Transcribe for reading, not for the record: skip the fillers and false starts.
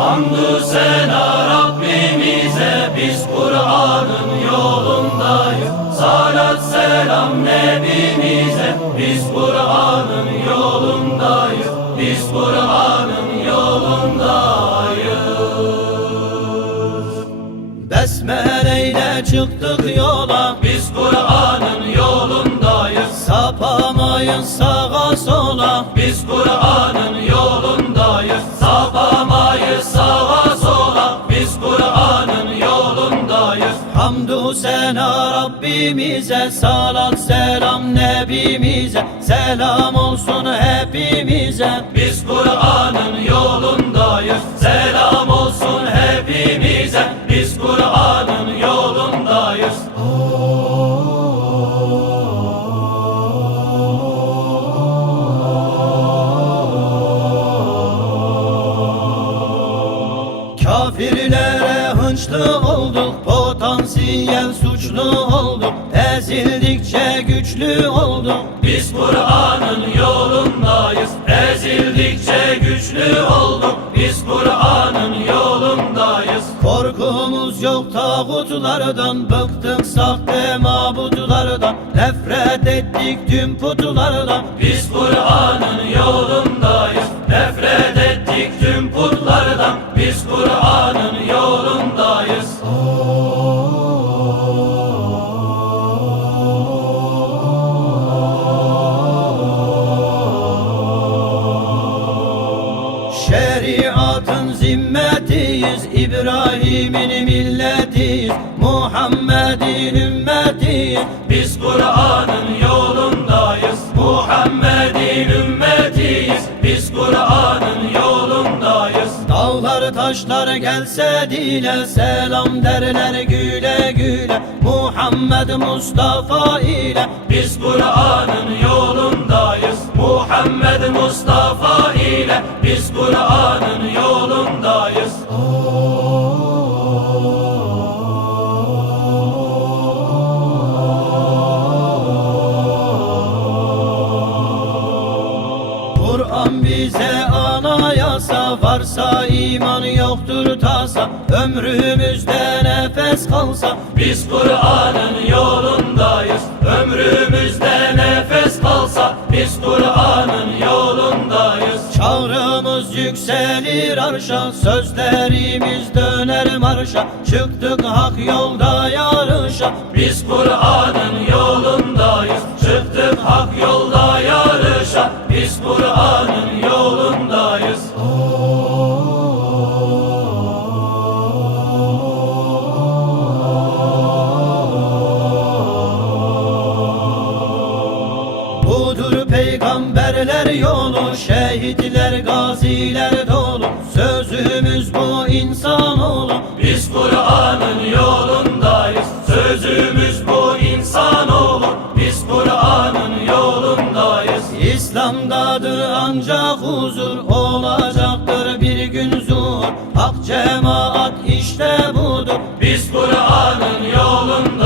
Hamdü sena Rabbimize, biz Kur'an'ın yolundayız. Salat selam Nebimize, biz Kur'an'ın yolundayız. Biz Kur'an'ın yolundayız. Besmele ile çıktık yola, biz Kur'an'ın yolundayız. Sapamayız sağa sola, biz Kur'an'ın yolundayız. Sapamayız sağa sola, biz Kur'an'ın yolundayız. Hamdü sena Rabbimize, salat selam Nebimize, selam olsun hepimize. Biz Kur'an'ın yolundayız, selam olsun hepimize. Biz Kur'an'ın yolundayız. Kafirlere hınçlı olduk, potansiyel suçlu olduk. Ezildikçe güçlü olduk, biz Kur'an'ın yolundayız. Ezildikçe güçlü olduk, biz Kur'an'ın yolundayız. Korkumuz yok tağutlardan, bıktık sahte mabutlardan. Nefret ettik tüm putlardan, biz Kur'an'ın yolundayız. Nefret ettik tüm putlardan, biz Kur'an'ın yolundayız. Şeriatın zimmetiyiz, İbrahim'in milletiyiz, Muhammed'in ümmetiyiz. Biz Kur'an'ın yolundayız, Muhammed'in ümmetiyiz. Biz Kur'an'ın yolundayız. Dağlar taşlar gelse dile, selam derler güle güle, Muhammed Mustafa ile. Biz Kur'an'ın yolundayız, Muhammed Mustafa ile. Biz Kur'an'ın yolundayız. Kur'an bize anayasa, varsa iman yoktur tasa. Ömrümüzde nefes kalsa, biz Kur'an'ın yolundayız. Ömrümüzde nefes kalsa, biz Kur'an'ın yolundayız. Çağrımız yükselir arşa, sözlerimiz döner marşa. Çıktık hak yolda yarışa, biz Kur'an'ın yolundayız. Çıktık hak yolda yarışa, biz Kur'an'ın yolundayız. Budur peygamberler yolu, şehitler gaziler dolu. Sözümüz bu insanoğlu, biz Kur'an'ın yolundayız. Sözümüz bu insanoğlu, biz Kur'an'ın yolundayız. İslam'dadır ancak huzur, olacaktır bir gün zuhur. Hak cemaat işte budur, biz Kur'an'ın yolundayız.